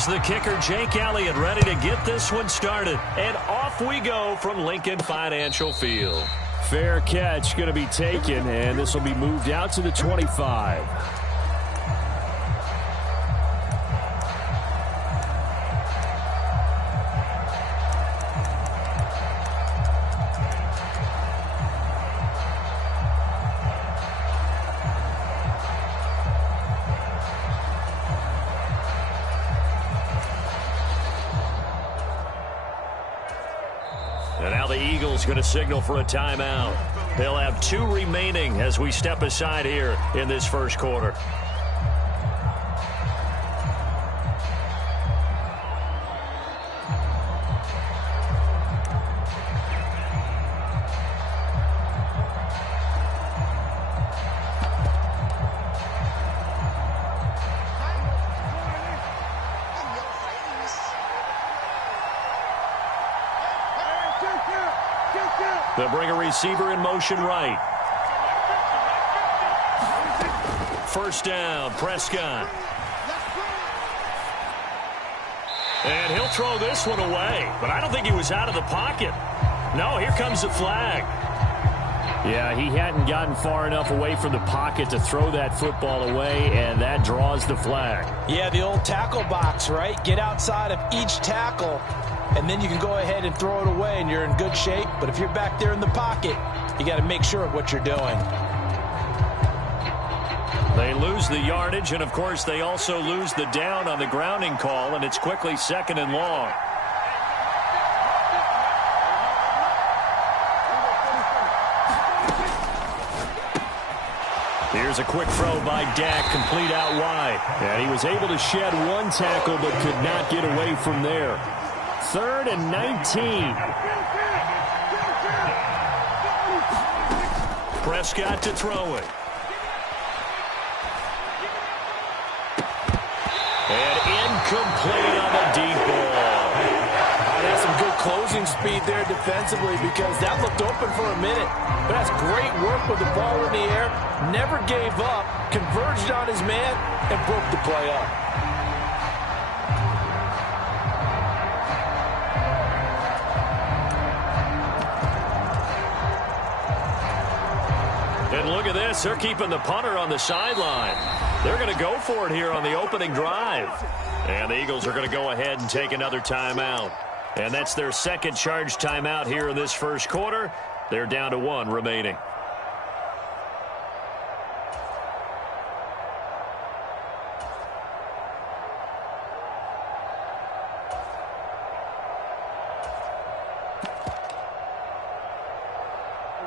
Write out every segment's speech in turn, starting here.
Here's the kicker, Jake Elliott, ready to get this one started. And off we go from Lincoln Financial Field. Fair catch going to be taken, and this will be moved out to the 25. And now the Eagles going to signal for a timeout. They'll have 2 remaining as we step aside here in this first quarter. They'll bring a receiver in motion right. First down, Prescott. And he'll throw this one away, but I don't think he was out of the pocket. No, here comes the flag. Yeah, he hadn't gotten far enough away from the pocket to throw that football away, and that draws the flag. Yeah, the old tackle box, right? Get outside of each tackle, and then you can go ahead and throw it away, and you're in good shape. But if you're back there in the pocket, you got to make sure of what you're doing. They lose the yardage, and, of course, they also lose the down on the grounding call, and it's quickly 2nd and long. Here's a quick throw by Dak, complete out wide. And he was able to shed 1 tackle but could not get away from there. 3rd and 19. Prescott to throw it. And incomplete on the deep ball. That's some good closing speed there defensively, because that looked open for a minute. But that's great work with the ball in the air. Never gave up, converged on his man, and broke the play up. And look at this. They're keeping the punter on the sideline. They're going to go for it here on the opening drive. And the Eagles are going to go ahead and take another timeout. And that's their second charge timeout here in this first quarter. They're down to 1 remaining.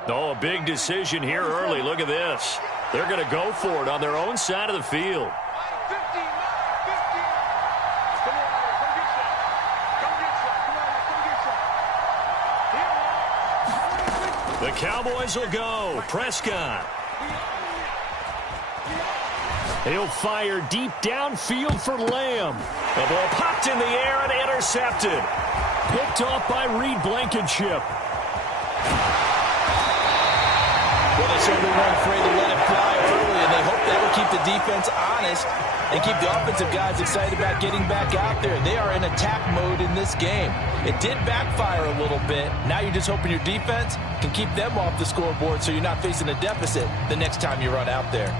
Oh, a big decision here early. Look at this. They're going to go for it on their own side of the field. The Cowboys will go. Prescott. He'll fire deep downfield for Lamb. The ball popped in the air and intercepted. Picked off by Reed Blankenship. Well, they certainly weren't afraid to let it fly early, and they hope that will keep the defense honest and keep the offensive guys excited about getting back out there. They are in attack mode in this game. It did backfire a little bit. Now you're just hoping your defense can keep them off the scoreboard so you're not facing a deficit the next time you run out there.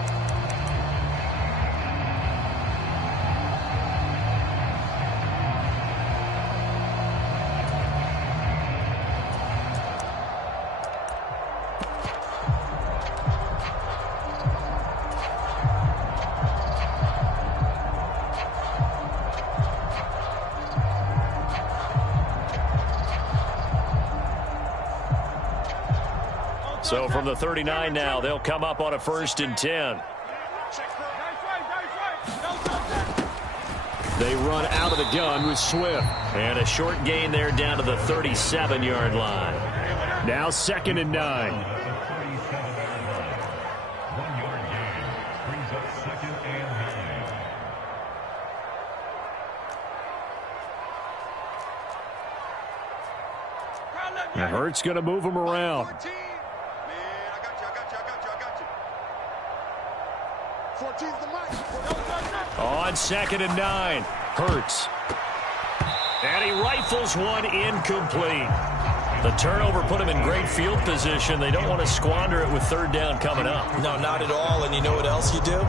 So from the 39 now, they'll come up on a 1st and 10. They run out of the gun with Swift. And a short gain there down to the 37-yard line. Now 2nd and 9. Now Hurts going to move him around. On 2nd and 9. Hurts. And he rifles one incomplete. The turnover put him in great field position. They don't want to squander it with third down coming up. No, not at all. And you know what else you do?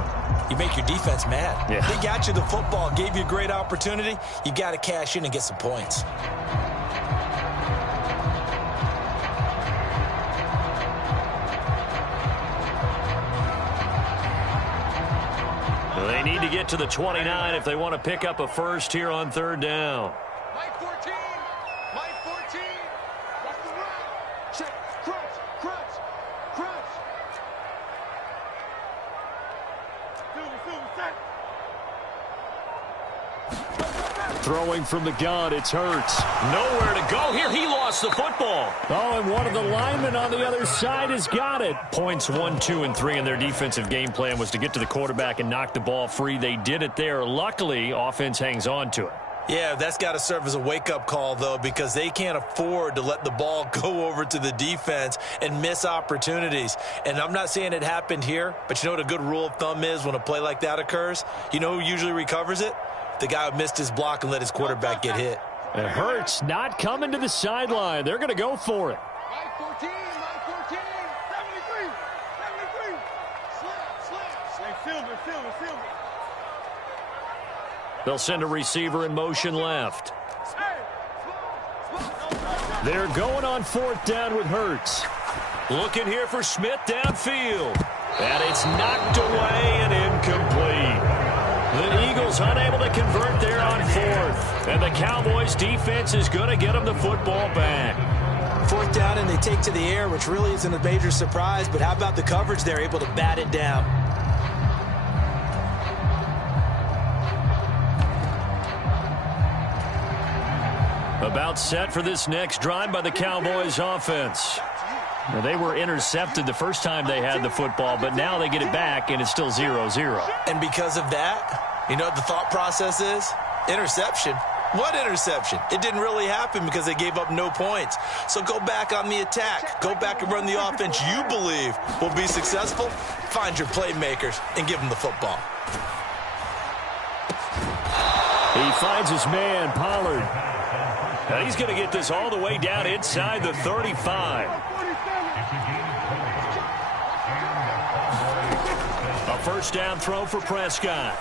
You make your defense mad. Yeah. They got you the football, gave you a great opportunity. You got to cash in and get some points. They need to get to the 29 if they want to pick up a first here on third down. Mike 14. Mike 14. Watch the run. Check. Crunch. Crunch. Crunch. Silver, set. Throwing from the gun, it's Hurts. Nowhere to go here. He lost the football. Oh, and one of the linemen on the other side has got it. Points 1, 2, and 3 in their defensive game plan was to get to the quarterback and knock the ball free. They did it there. Luckily, offense hangs on to it. Yeah, that's got to serve as a wake-up call, though, because they can't afford to let the ball go over to the defense and miss opportunities. And I'm not saying it happened here, but you know what a good rule of thumb is when a play like that occurs? You know who usually recovers it? The guy who missed his block and let his quarterback get hit. And Hurts not coming to the sideline. They're going to go for it. Mike 14. Mike 14. 73. 73. Slap. Silver. They'll send a receiver in motion left. They're going on fourth down with Hurts. Looking here for Smith downfield. And it's knocked away and incomplete. The Eagles unable to convert there on fourth. And the Cowboys defense is going to get them the football back. Fourth down and they take to the air, which really isn't a major surprise. But how about the coverage? They're able to bat it down. About set for this next drive by the Cowboys offense. Now, they were intercepted the first time they had the football, but now they get it back, and it's still 0-0. And because of that, you know what the thought process is? Interception. What interception? It didn't really happen because they gave up no points. So go back on the attack. Go back and run the offense you believe will be successful. Find your playmakers and give them the football. He finds his man, Pollard. Now he's going to get this all the way down inside the 35. A first down throw for Prescott.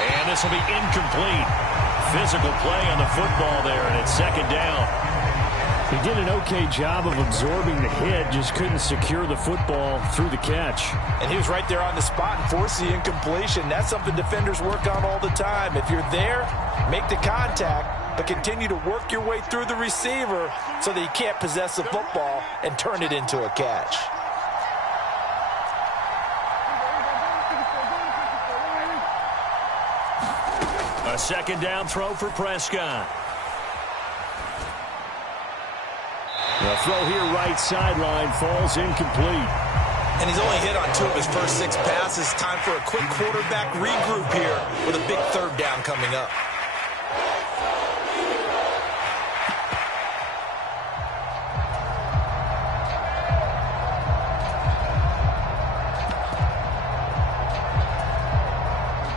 And this will be incomplete. Physical play on the football there, and it's second down. He did an okay job of absorbing the hit, just couldn't secure the football through the catch. And he was right there on the spot and forced the incompletion. That's something defenders work on all the time. If you're there, make the contact, but continue to work your way through the receiver so that you can't possess the football and turn it into a catch. A second down throw for Prescott. The throw here right sideline falls incomplete. And he's only hit on 2 of his first 6 passes. Time for a quick quarterback regroup here with a big third down coming up.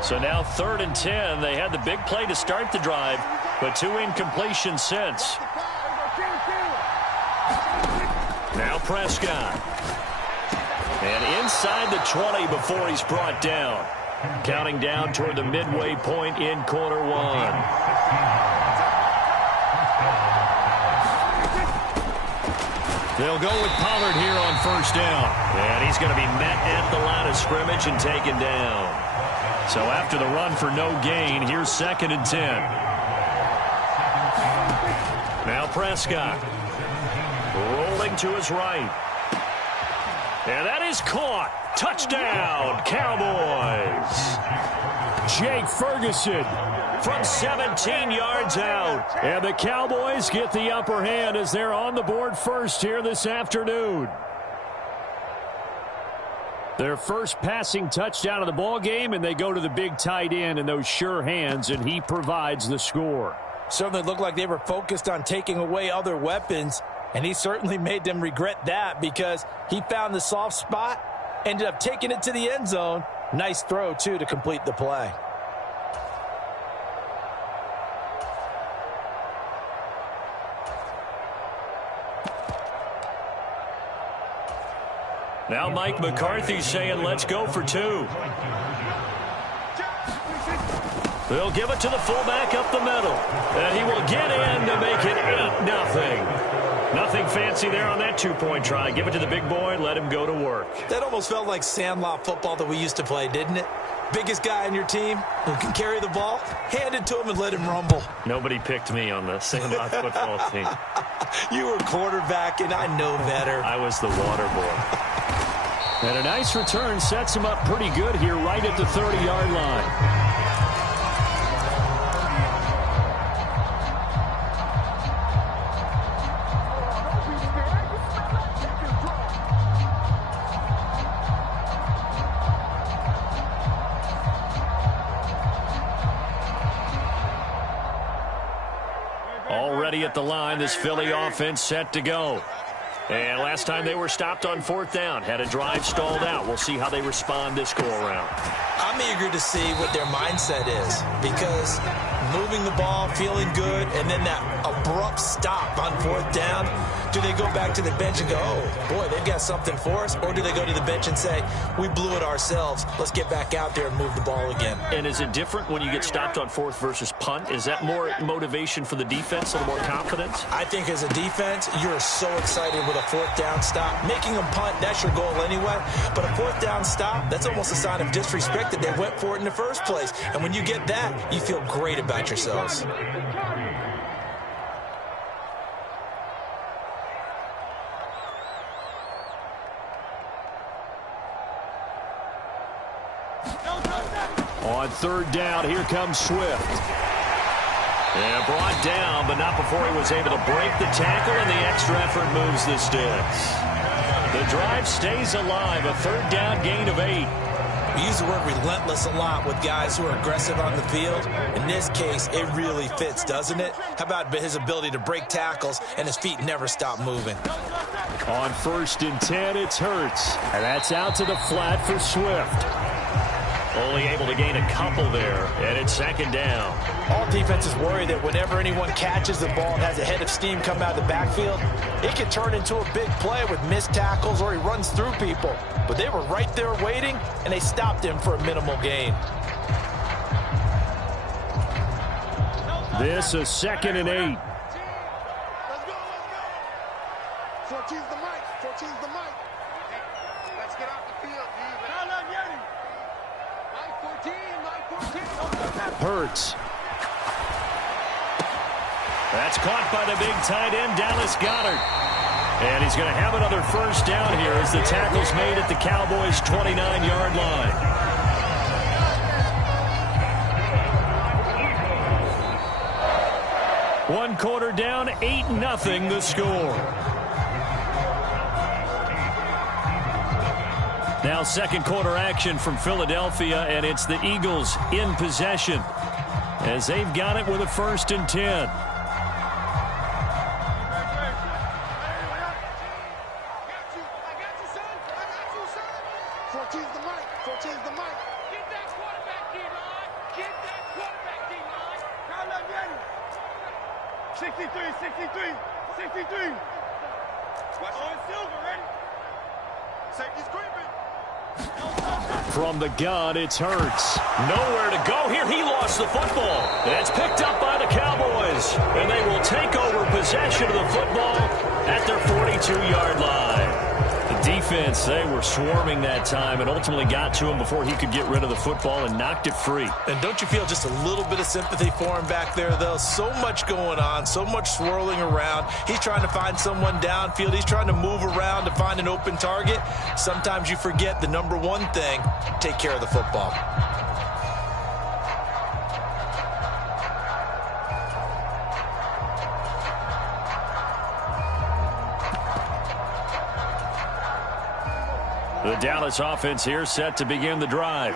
So now 3rd and 10. They had the big play to start the drive, but 2 incompletions since. Now Prescott. And inside the 20 before he's brought down. Counting down toward the midway point in quarter 1. They'll go with Pollard here on first down. And he's going to be met at the line of scrimmage and taken down. So after the run for no gain, here's 2nd and 10. Now Prescott. Rolling to his right. And that is caught. Touchdown, Cowboys. Jake Ferguson from 17 yards out. And the Cowboys get the upper hand as they're on the board first here this afternoon. Their first passing touchdown of the ball game, and they go to the big tight end in those sure hands, and he provides the score. Certainly looked like they were focused on taking away other weapons, and he certainly made them regret that because he found the soft spot, ended up taking it to the end zone. Nice throw, too, to complete the play. Now Mike McCarthy's saying let's go for 2. They'll give it to the fullback up the middle. And he will get in to make it 8-0. Nothing fancy there on that 2-point try. Give it to the big boy, let him go to work. That almost felt like Sandlot football that we used to play, didn't it? Biggest guy on your team who can carry the ball, hand it to him and let him rumble. Nobody picked me on the Sandlot football team. You were quarterback, and I know better. I was the water boy. And a nice return sets him up pretty good here right at the 30-yard line. Already at the line, this Philly offense set to go. And last time they were stopped on 4th down, had a drive stalled out. We'll see how they respond this go-around. I'm eager to see what their mindset is, because moving the ball, feeling good, and then that abrupt stop on 4th down, do they go back to the bench and go, oh, boy, they've got something for us? Or do they go to the bench and say, we blew it ourselves, let's get back out there and move the ball again? And is it different when you get stopped on 4th versus punt? Is that more motivation for the defense, a little more confidence? I think as a defense, you're so excited with a 4th down stop. Making them punt, that's your goal anyway. But a 4th down stop, that's almost a sign of disrespect that they went for it in the first place. And when you get that, you feel great about yourselves. On 3rd down, here comes Swift. Yeah, brought down, but not before he was able to break the tackle, and the extra effort moves the sticks. The drive stays alive, a 3rd down gain of 8. We use the word relentless a lot with guys who are aggressive on the field. In this case, it really fits, doesn't it? How about his ability to break tackles and his feet never stop moving? On 1st and 10, it's Hurts. And that's out to the flat for Swift. Only able to gain a couple there, and it's 2nd down. All defenses worry that whenever anyone catches the ball and has a head of steam come out of the backfield, it can turn into a big play with missed tackles or he runs through people. But they were right there waiting, and they stopped him for a minimal gain. This is 2nd and 8. Let's go. 14's the mic. 14's the mic. Let's get off the field, dude. Mike 14. Hurts. That's caught by the big tight end, Dallas Goedert. And he's going to have another 1st down here as the tackle's made at the Cowboys' 29-yard line. One quarter down, 8-0 the score. Now 2nd quarter action from Philadelphia, and it's the Eagles in possession as they've got it with a 1st and 10. From the gun, it's Hurts. Nowhere to go here. He lost the football. And it's picked up by the Cowboys. And they will take over possession of the football at their 42-yard line. The defense, they were swarming that time and ultimately got to him before he could get rid of the football and knocked it free. And don't you feel just a little bit of sympathy for him back there, though? So much going on, so much swirling around. He's trying to find someone downfield. He's trying to move around to find an open target. Sometimes you forget the number one thing, take care of the football. The Dallas offense here set to begin the drive.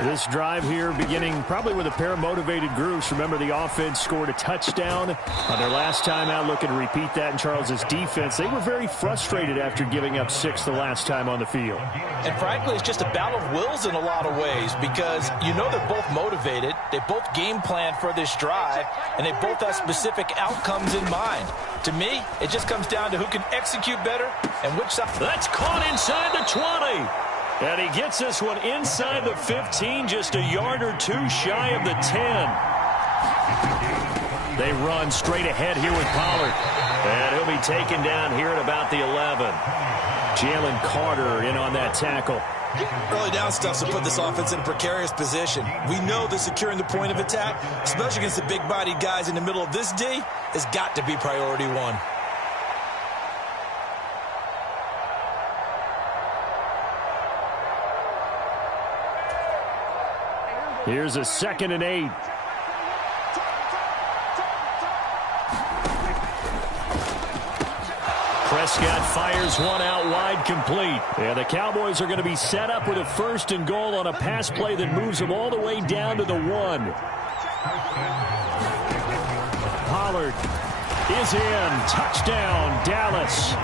This drive here beginning probably with a pair of motivated groups. Remember, the offense scored a touchdown on their last time out. Looking to repeat that in Charles's defense. They were very frustrated after giving up 6 the last time on the field. And frankly, it's just a battle of wills in a lot of ways because you know they're both motivated. They both game plan for this drive, and they both have specific outcomes in mind. To me, it just comes down to who can execute better and which side. That's caught inside the 20. And he gets this one inside the 15, just a yard or two shy of the 10. They run straight ahead here with Pollard. And he'll be taken down here at about the 11. Jalen Carter in on that tackle. Early down stuff to put this offense in a precarious position. We know that securing the point of attack, especially against the big-bodied guys in the middle of this D, has got to be priority one. Here's a 2nd and 8. Prescott fires one out wide, complete. And the Cowboys are going to be set up with a 1st and goal on a pass play that moves them all the way down to the 1. Pollard is in. Touchdown, Dallas.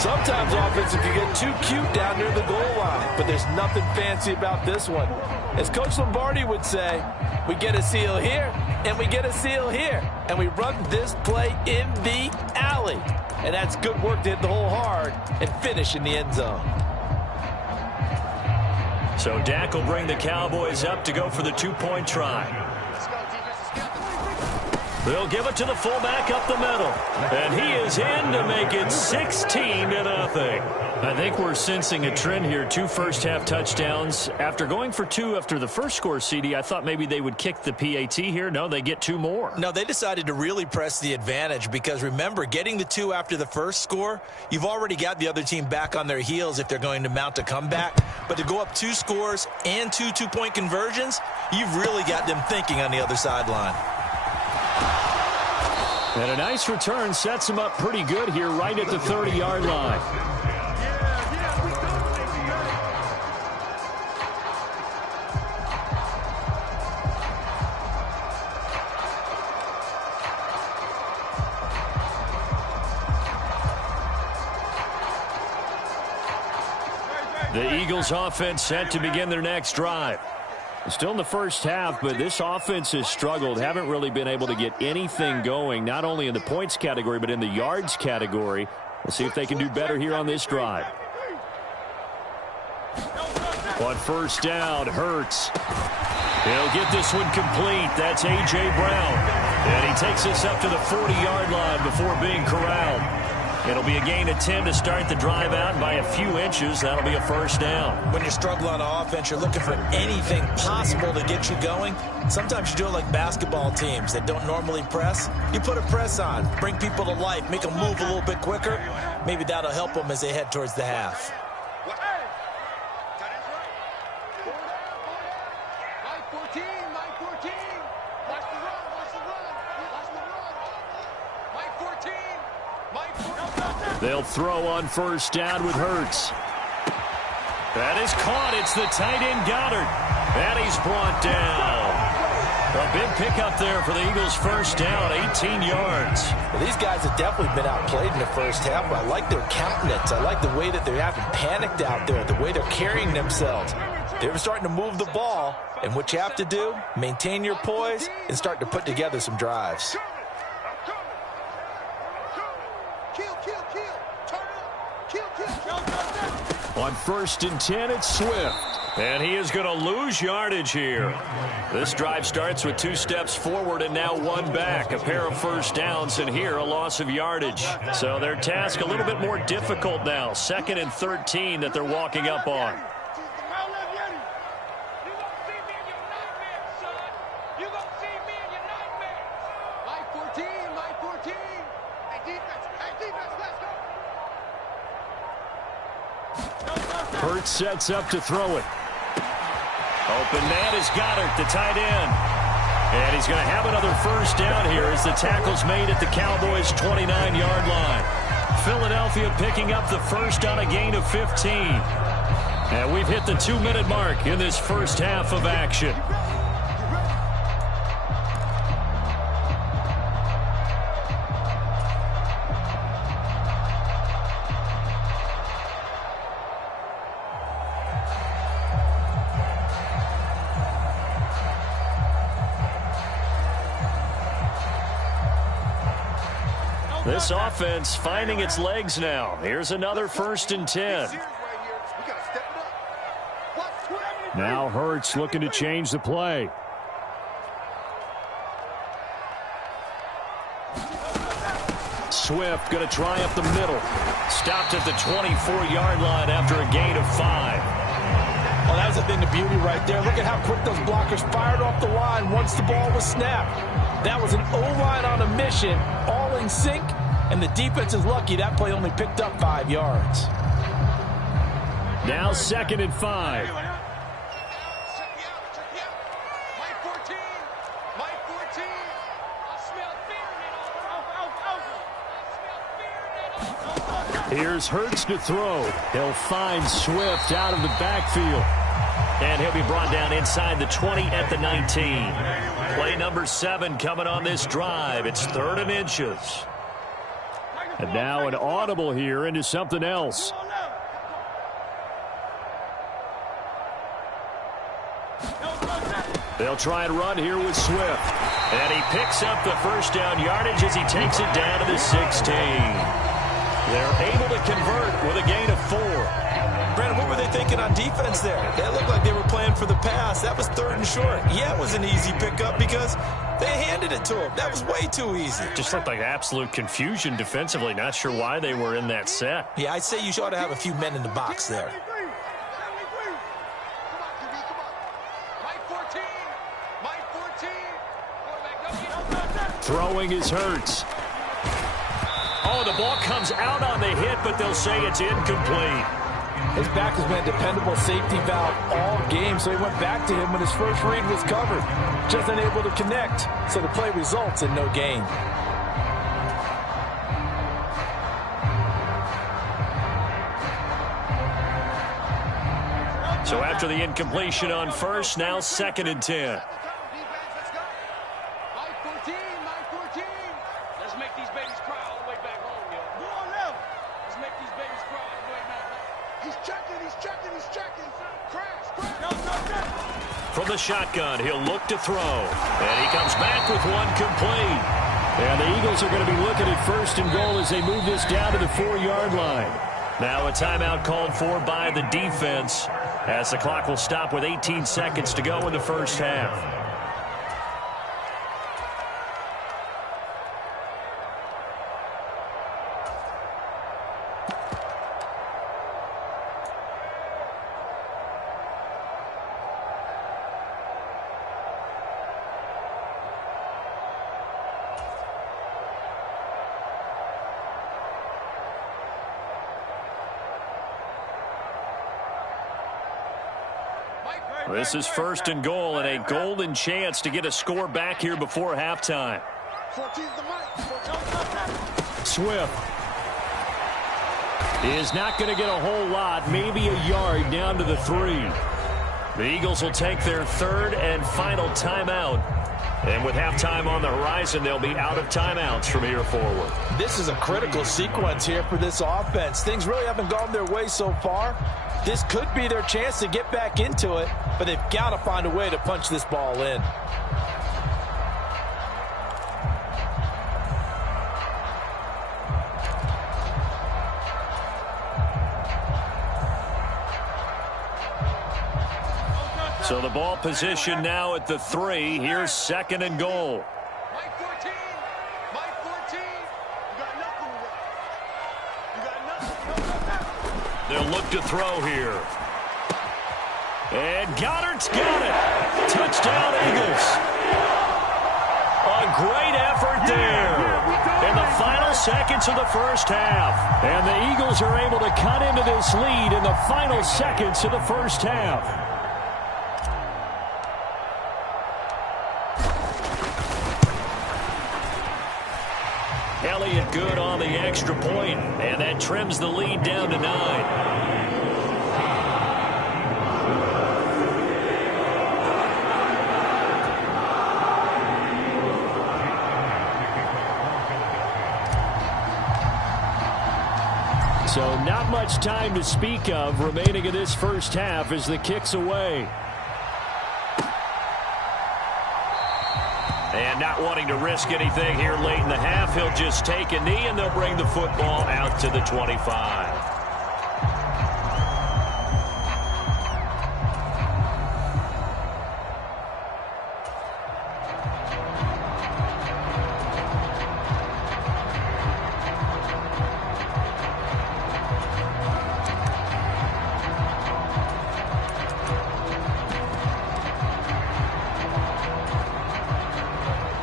Sometimes offensive can get too cute down near the goal line, but there's nothing fancy about this one. As Coach Lombardi would say, we get a seal here, and we get a seal here, and we run this play in the alley. And that's good work to hit the hole hard and finish in the end zone. So Dak will bring the Cowboys up to go for the 2-point try. They'll give it to the fullback up the middle. And he is in to make it 16-0. I think we're sensing a trend here. 2 first-half touchdowns. After going for 2 after the first score, CD, I thought maybe they would kick the PAT here. No, they get 2 more. No, they decided to really press the advantage because, remember, getting the 2 after the first score, you've already got the other team back on their heels if they're going to mount a comeback. But to go up 2 scores and 2 two-point conversions, you've really got them thinking on the other sideline. And a nice return sets him up pretty good here right at the 30-yard line. The Eagles offense set to begin their next drive. Still in the first half, but this offense has struggled. Haven't really been able to get anything going, not only in the points category, but in the yards category. We'll see if they can do better here on this drive. On 1st down, Hurts. He'll get this one complete. That's A.J. Brown. And he takes this up to the 40-yard line before being corralled. It'll be a gain of 10 to start the drive out. By a few inches, that'll be a 1st down. When you're struggling on offense, you're looking for anything possible to get you going. Sometimes you do it like basketball teams that don't normally press. You put a press on, bring people to life, make them move a little bit quicker. Maybe that'll help them as they head towards the half. They'll throw on 1st down with Hurts. That is caught. It's the tight end Goddard. And he's brought down. A big pickup there for the Eagles' 1st down, 18 yards. Well, these guys have definitely been outplayed in the first half, but I like their countenance. I like the way that they're having panicked out there, the way they're carrying themselves. They're starting to move the ball, and what you have to do, maintain your poise and start to put together some drives. On 1st and 10, it's Swift. And he is going to lose yardage here. This drive starts with 2 steps forward and now 1 back. A pair of 1st downs, and here a loss of yardage. So their task a little bit more difficult now. 2nd and 13 that they're walking up on. Hurts sets up to throw it. Open man is Goddard, the tight end. And he's going to have another 1st down here as the tackle's made at the Cowboys' 29-yard line. Philadelphia picking up the 1st on a gain of 15. And we've hit the 2-minute mark in this first half of action. This offense finding its legs now. Here's another 1st and 10. Now Hurts looking to change the play. Swift going to try up the middle. Stopped at the 24-yard line after a gain of 5. Well, that was a thing of beauty right there. Look at how quick those blockers fired off the line once the ball was snapped. That was an O-line on a mission, all in sync, and the defense is lucky that play only picked up 5 yards. Now 2nd and 5. Here's Hurts to throw. He'll find Swift out of the backfield. And he'll be brought down inside the 20 at the 19. Play number 7 coming on this drive. It's 3rd and inches. And now an audible here into something else. They'll try and run here with Swift. And he picks up the 1st down yardage as he takes it down to the 16. They're able to convert with a gain of 4. Brandon, what were they thinking on defense there? They looked like they were playing for the pass. That was 3rd and short. Yeah, it was an easy pickup because they handed it to him. That was way too easy. Just looked like absolute confusion defensively. Not sure why they were in that set. Yeah, I'd say you ought to have a few men in the box there. Throwing is Hurts. Oh, the ball comes out on the hit, but they'll say it's incomplete. His back has been a dependable safety valve all game, so he went back to him when his first read was covered. Just unable to connect, so the play results in no gain. So after the incompletion on 1st, now 2nd and 10. From the shotgun, he'll look to throw. And he comes back with one complete. And the Eagles are going to be looking at 1st and goal as they move this down to the 4-yard line. Now a timeout called for by the defense as the clock will stop with 18 seconds to go in the first half. This is 1st and goal and a golden chance to get a score back here before halftime. Swift is not going to get a whole lot, maybe a yard down to the 3. The Eagles will take their 3rd and final timeout. And with halftime on the horizon, they'll be out of timeouts from here forward. This is a critical sequence here for this offense. Things really haven't gone their way so far. This could be their chance to get back into it, but they've got to find a way to punch this ball in. So the ball position now at the 3. Here's 2nd and goal. Mike 14. Mike 14. You got nothing. You got nothing. They'll look to throw here. And Goddard's got it. Touchdown, Eagles. A great effort there in the final seconds of the first half. And the Eagles are able to cut into this lead in the final seconds of the first half. Elliott good on the extra point, and that trims the lead down to 9. not much time to speak of remaining in this first half as the kick's away. And not wanting to risk anything here late in the half, he'll just take a knee, and they'll bring the football out to the 25.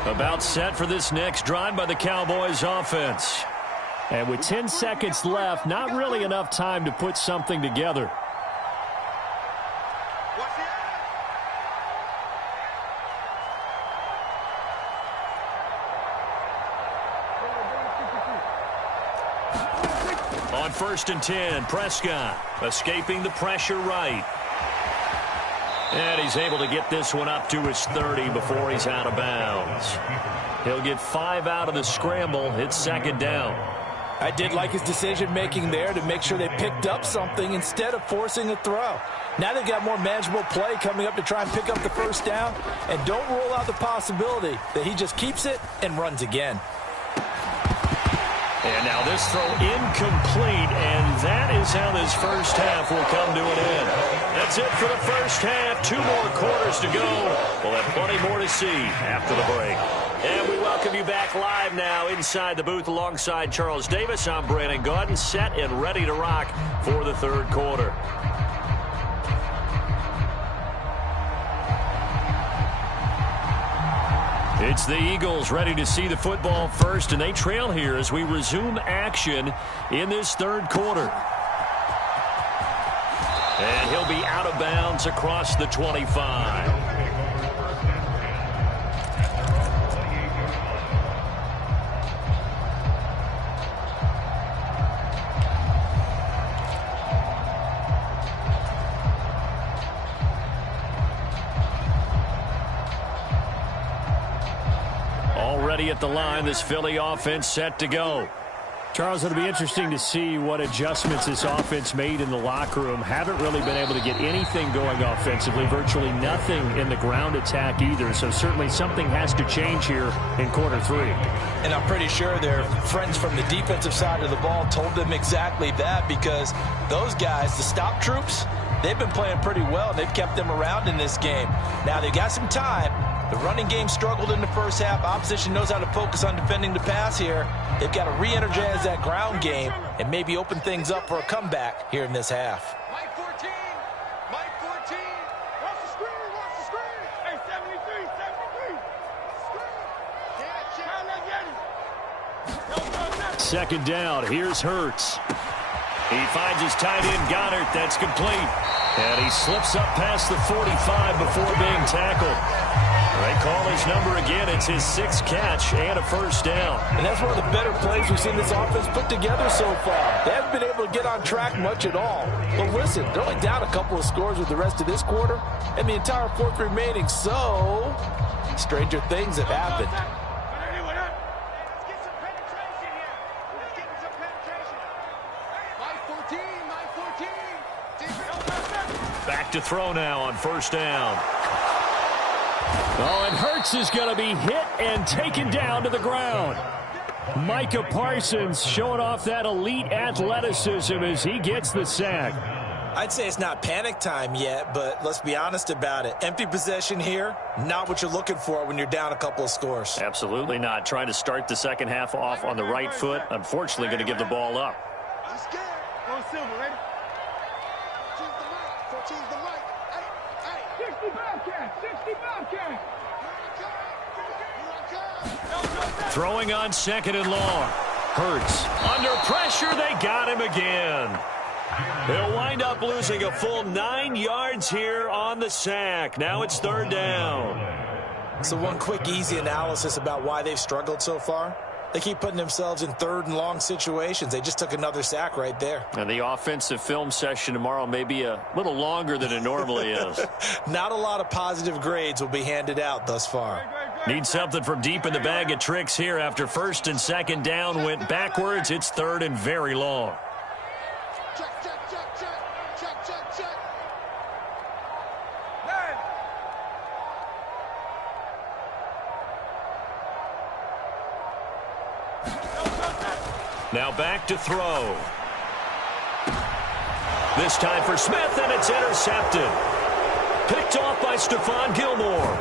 About set for this next drive by the Cowboys offense. And with 10 seconds left, not really enough time to put something together. On 1st and 10, Prescott escaping the pressure right. And he's able to get this one up to his 30 before he's out of bounds. He'll get 5 out of the scramble. It's 2nd down. I did like his decision-making there to make sure they picked up something instead of forcing a throw. Now they've got more manageable play coming up to try and pick up the 1st down. And don't rule out the possibility that he just keeps it and runs again. And now this throw incomplete, and that is how this first half will come to an end. That's it for the first half. 2 more quarters to go. We'll have plenty more to see after the break. And we welcome you back live now inside the booth alongside Charles Davis. I'm Brandon Gaudin, set and ready to rock for the 3rd quarter. It's the Eagles ready to see the football first, and they trail here as we resume action in this 3rd quarter. And he'll be out of bounds across the 25. Already at the line, this Philly offense set to go. Charles, it'll be interesting to see what adjustments this offense made in the locker room. Haven't really been able to get anything going offensively, virtually nothing in the ground attack either. So certainly something has to change here in quarter 3. And I'm pretty sure their friends from the defensive side of the ball told them exactly that, because those guys, the stop troops, they've been playing pretty well. They've kept them around in this game. Now they've got some time. The running game struggled in the first half. Opposition knows how to focus on defending the pass here. They've got to re-energize that ground game and maybe open things up for a comeback here in this half. Mike 14. Mike 14. Watch the screen. Watch the screen. Hey, 73. 73. Screen. 2nd down. Here's Hurts. He finds his tight end, Goddard. That's complete. And he slips up past the 45 before being tackled. They call his number again. It's his 6th catch and a 1st down. And that's one of the better plays we've seen this offense put together so far. They haven't been able to get on track much at all. But listen, they're only down a couple of scores with the rest of this quarter and the entire 4th remaining. So, stranger things have happened. Let's get some penetration here. Let's get some penetration. Mike 14. Mike 14. Back to throw now on 1st down. Oh, and Hurts is going to be hit and taken down to the ground. Micah Parsons showing off that elite athleticism as he gets the sack. I'd say it's not panic time yet, but let's be honest about it. Empty possession here, not what you're looking for when you're down a couple of scores. Absolutely not. Trying to start the 2nd half off on the right foot. Unfortunately, going to give the ball up. I'm scared. Go Silver, ready? 14's the mic. 60 Bobcat. 60 Bobcat. Throwing on 2nd and long. Hurts. Under pressure, they got him again. They'll wind up losing a full 9 yards here on the sack. Now it's 3rd down. So one quick, easy analysis about why they've struggled so far. They keep putting themselves in 3rd and long situations. They just took another sack right there. And the offensive film session tomorrow may be a little longer than it normally is. Not a lot of positive grades will be handed out thus far. Need something from deep in the bag of tricks here after 1st and 2nd down went backwards. It's 3rd and very long. Now back to throw. This time for Smith, and it's intercepted. Picked off by Stephon Gilmore.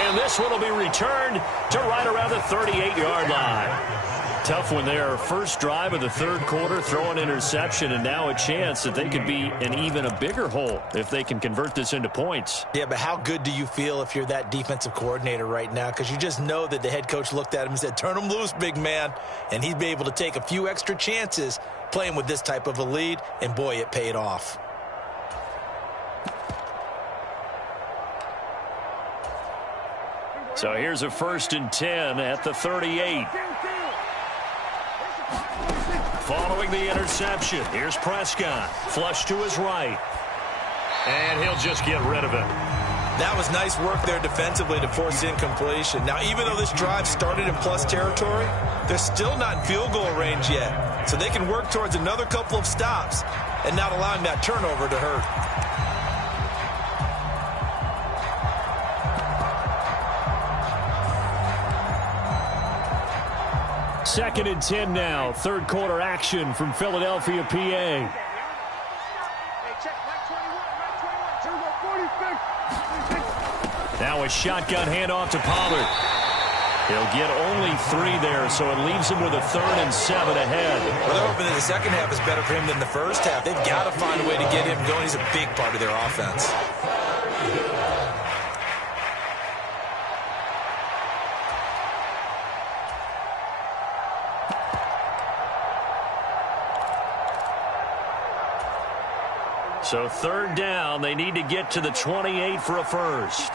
And this one will be returned to right around the 38-yard line. Tough one there. First drive of the third quarter, throw an interception, and now a chance that they could be in even a bigger hole if they can convert this into points. Yeah, but how good do you feel if you're that defensive coordinator right now? Because you just know that the head coach looked at him and said, turn him loose, big man. And he'd be able to take a few extra chances playing with this type of a lead, and boy, it paid off. So here's a 1st and 10 at the 38. Following the interception, here's Prescott. Flush to his right. And he'll just get rid of it. That was nice work there defensively to force incompletion. Now, even though this drive started in plus territory, they're still not in field goal range yet. So they can work towards another couple of stops and not allowing that turnover to hurt. 2nd and 10 now. Third quarter action from Philadelphia, PA. Now a shotgun handoff to Pollard. He'll get only 3 there, so it leaves him with a 3rd and 7 ahead. Well, they're hoping that the second half is better for him than the first half. They've got to find a way to get him going. He's a big part of their offense. So 3rd down, they need to get to the 28 for a first.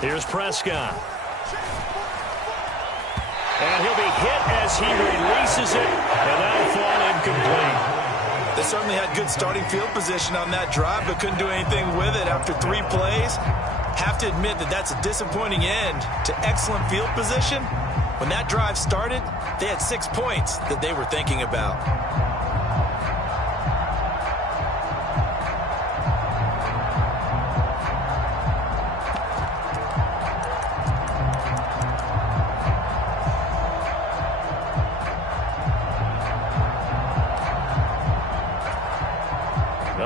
Here's Prescott. And he'll be hit as he releases it, and that'll fall incomplete. They certainly had good starting field position on that drive, but couldn't do anything with it after 3 plays. Have to admit that that's a disappointing end to excellent field position. When that drive started, they had 6 points that they were thinking about.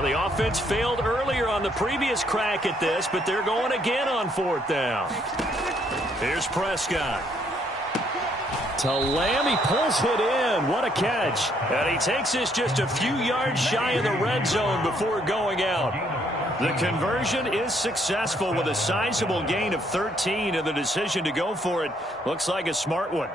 The offense failed earlier on the previous crack at this, but they're going again on 4th down. Here's Prescott. To Lamb, he pulls it in. What a catch. And he takes this just a few yards shy of the red zone before going out. The conversion is successful with a sizable gain of 13, and the decision to go for it looks like a smart one.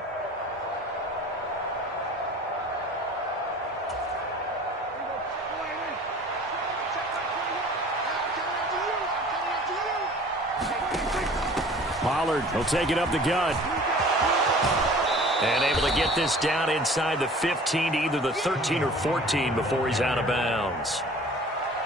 Pollard will take it up the gut. And able to get this down inside the 15 to either the 13 or 14 before he's out of bounds.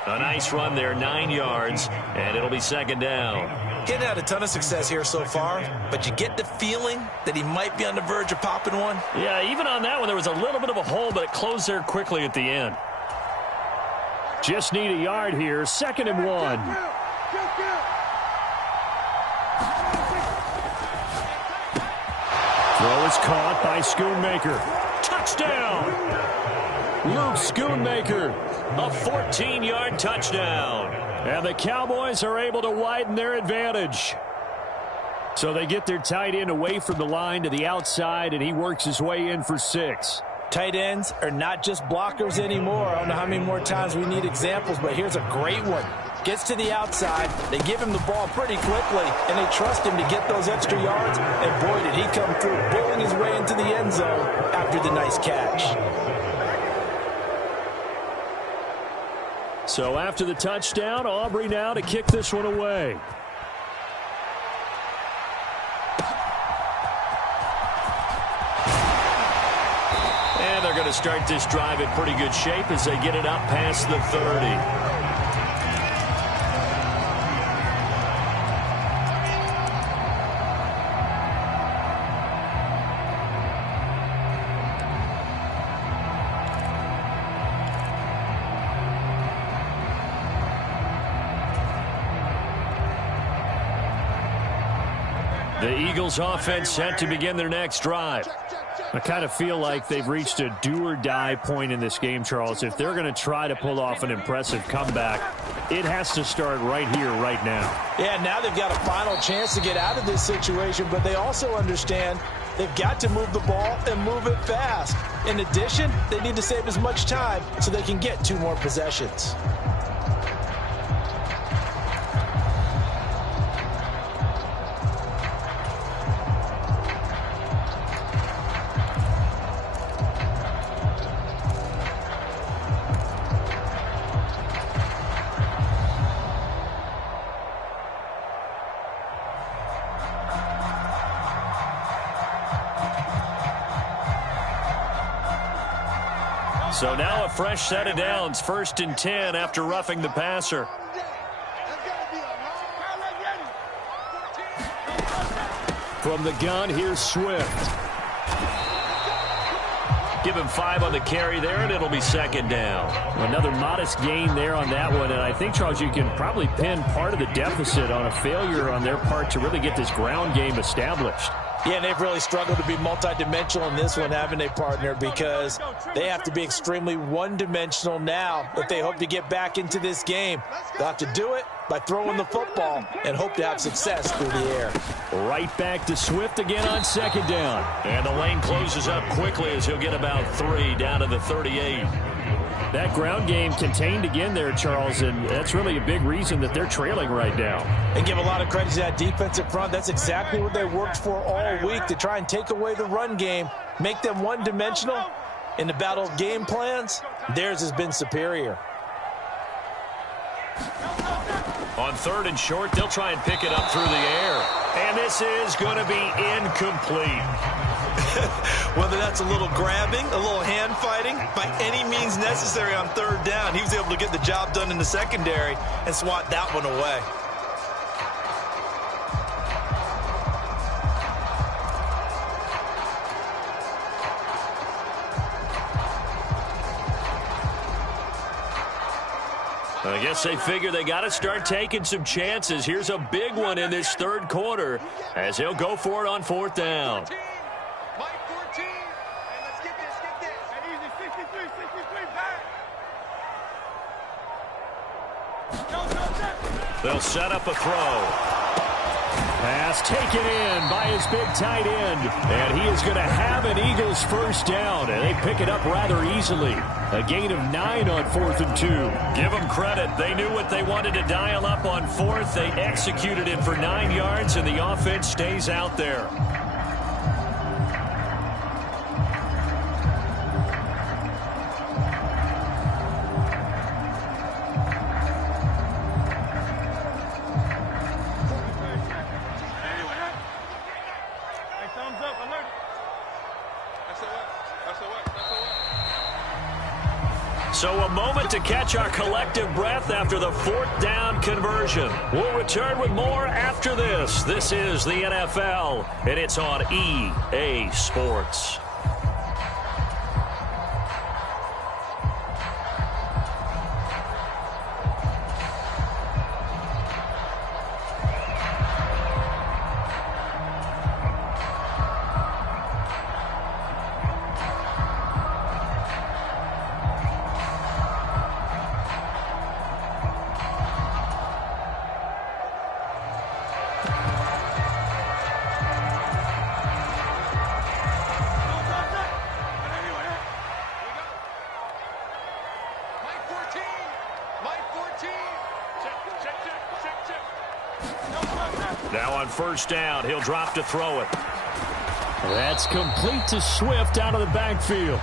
A nice run there, 9 yards, and it'll be 2nd down. Getting had a ton of success here so far, but you get the feeling that he might be on the verge of popping one. Yeah, even on that one, there was a little bit of a hole, but it closed there quickly at the end. Just need a yard here. 2nd and 1. Throw is caught by Schoonmaker. Touchdown! Luke Schoonmaker. A 14-yard touchdown. And the Cowboys are able to widen their advantage. So they get their tight end away from the line to the outside, and he works his way in for 6. Tight ends are not just blockers anymore. I don't know how many more times we need examples, but here's a great one. Gets to the outside, they give him the ball pretty quickly, and they trust him to get those extra yards, and boy, did he come through, bowling his way into the end zone after the nice catch. So after the touchdown, Aubrey now to kick this one away. And they're going to start this drive in pretty good shape as they get it up past the 30. The Eagles offense set to begin their next drive. I kind of feel like they've reached a do-or-die point in this game, Charles. If they're going to try to pull off an impressive comeback, it has to start right here, right now. Yeah, now they've got a final chance to get out of this situation, but they also understand they've got to move the ball and move it fast. In addition, they need to save as much time so they can get 2 more possessions. So now a fresh set of downs, 1st and 10 after roughing the passer. From the gun, here's Swift. Give him 5 on the carry there, and it'll be 2nd down. Another modest gain there on that one, and I think, Charles, you can probably pin part of the deficit on a failure on their part to really get this ground game established. Yeah, and they've really struggled to be multidimensional in this one, haven't they, partner? Because they have to be extremely one-dimensional now if they hope to get back into this game. They'll have to do it by throwing the football and hope to have success through the air. Right back to Swift again on 2nd down. And the lane closes up quickly as he'll get about 3 down to the 38. That ground game contained again there, Charles, and that's really a big reason that they're trailing right now. And give a lot of credit to that defensive front. That's exactly what they worked for all week, to try and take away the run game, make them one-dimensional. In the battle of game plans, theirs has been superior. On 3rd and short, they'll try and pick it up through the air. And this is going to be incomplete. Whether that's a little grabbing, a little hand fighting, by any means necessary on 3rd down, he was able to get the job done in the secondary and swat that one away. I guess they figure they got to start taking some chances. Here's a big one in this 3rd quarter as he'll go for it on 4th down. They'll set up a throw. Pass taken in by his big tight end. And he is going to have an Eagles 1st down. And they pick it up rather easily. A gain of 9 on 4th and 2. Give them credit. They knew what they wanted to dial up on 4th. They executed it for 9 yards, and the offense stays out there. So a moment to catch our collective breath after the 4th down conversion. We'll return with more after this. This is the NFL, and it's on EA Sports. Now on 1st down, he'll drop to throw it. That's complete to Swift out of the backfield.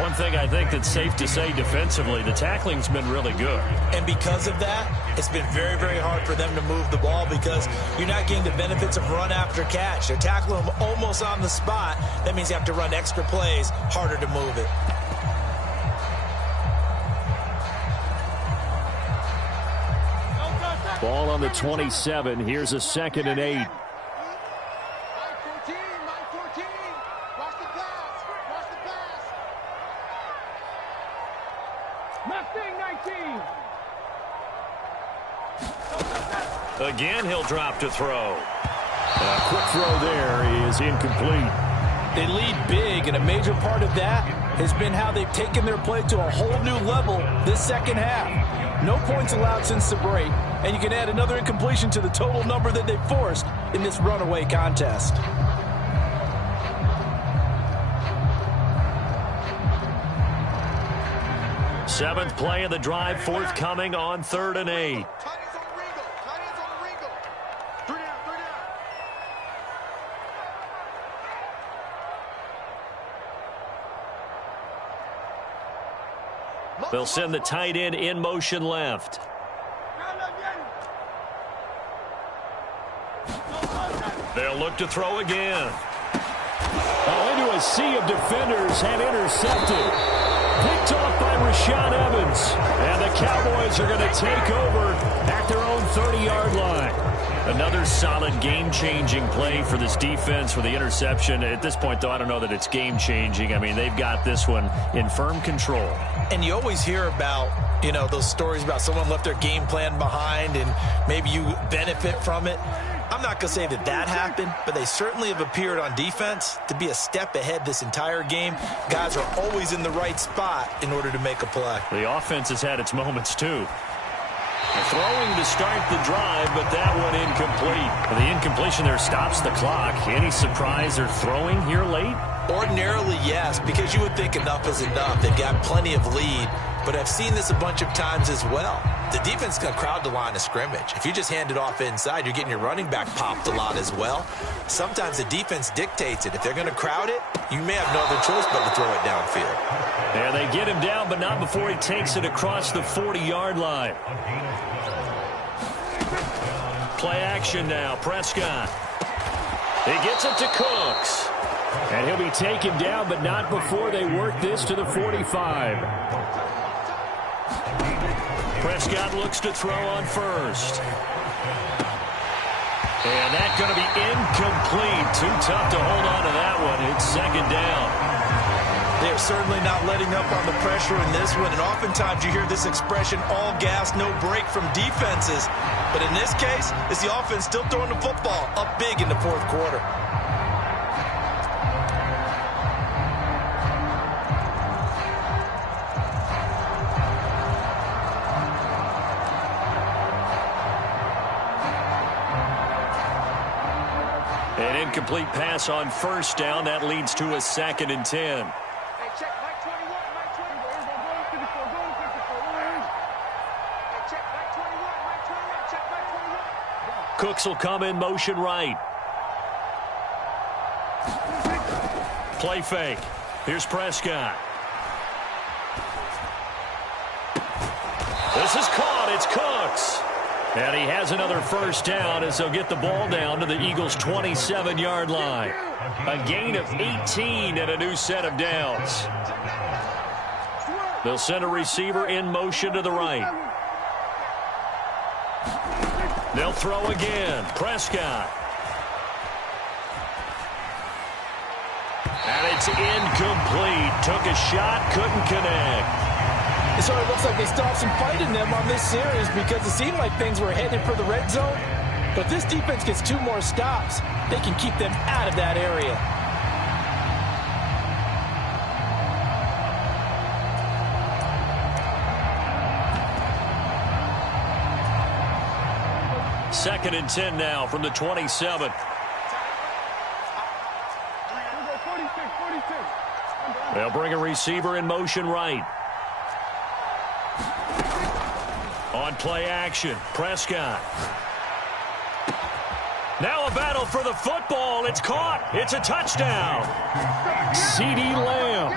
One thing I think that's safe to say defensively, the tackling's been really good. And because of that, it's been very, very hard for them to move the ball because you're not getting the benefits of run after catch. They're tackling them almost on the spot. That means you have to run extra plays, harder to move it. Ball on the 27. Here's a 2nd and 8. Again, he'll drop to throw. A quick throw there is incomplete. They lead big, and a major part of that has been how they've taken their play to a whole new level this second half. No points allowed since the break, and you can add another incompletion to the total number that they've forced in this runaway contest. Seventh play of the drive forthcoming on 3rd and 8. They'll send the tight end in motion left. They'll look to throw again. Into a sea of defenders and intercepted. Picked off by Rashaan Evans. And the Cowboys are going to take over at their own 30-yard line. Another solid game-changing play for this defense for the interception. At this point, though, I don't know that it's game-changing. I mean, they've got this one in firm control. And you always hear about, you know, those stories about someone left their game plan behind and maybe you benefit from it. I'm not going to say that that happened, but they certainly have appeared on defense to be a step ahead this entire game. Guys are always in the right spot in order to make a play. The offense has had its moments, too. Throwing to start the drive, but that one incomplete. The incompletion there stops the clock. Any surprise they're throwing here late? Ordinarily, yes, because you would think enough is enough. They've got plenty of lead, but I've seen this a bunch of times as well. The defense is going to crowd the line of scrimmage. If you just hand it off inside, you're getting your running back popped a lot as well. Sometimes the defense dictates it. If they're going to crowd it, you may have no other choice but to throw it downfield. And they get him down, but not before he takes it across the 40-yard line. Play action now. Prescott. He gets it to Cooks. And he'll be taken down, but not before they work this to the 45. Prescott looks to throw on first. And that's going to be incomplete. Too tough to hold on to that one. It's second down. They're certainly not letting up on the pressure in this one. And oftentimes you hear this expression, all gas, no break from defenses. But in this case, it's the offense still throwing the football up big in the fourth quarter. An incomplete pass on first down. That leads to a 2nd and 10. Cooks will come in motion right. Play fake. Here's Prescott. This is caught. It's Cooks. And he has another first down as they'll get the ball down to the Eagles' 27-yard line. A gain of 18 and a new set of downs. They'll send a receiver in motion to the right. They'll throw again. Prescott. And it's incomplete. Took a shot, couldn't connect. It sort of looks like they still have some fight in them on this series because it seemed like things were headed for the red zone. But if this defense gets 2 more stops, they can keep them out of that area. Second and 10 now from the 27. They'll bring a receiver in motion right. On play action, Prescott. Now a battle for the football. It's caught. It's a touchdown. CeeDee Lamb.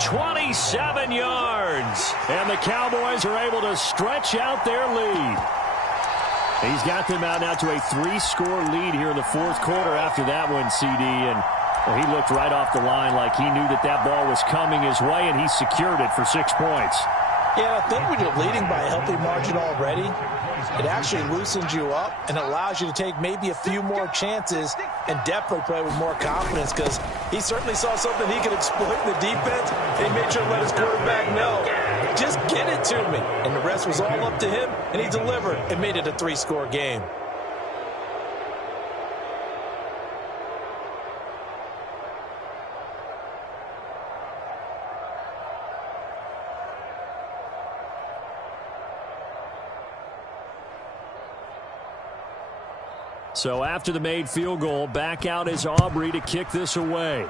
27 yards. And the Cowboys are able to stretch out their lead. He's got them out now to a 3-score lead here in the fourth quarter after that one, CD. And well, he looked right off the line like he knew that that ball was coming his way, and he secured it for 6 points. Yeah, I think when you're leading by a healthy margin already, it actually loosens you up and allows you to take maybe a few more chances and definitely play with more confidence because he certainly saw something he could exploit in the defense, and he made sure to let his quarterback know, just get it to me. And the rest was all up to him, and he delivered and made it a 3-score game. So after the made field goal, back out is Aubrey to kick this away.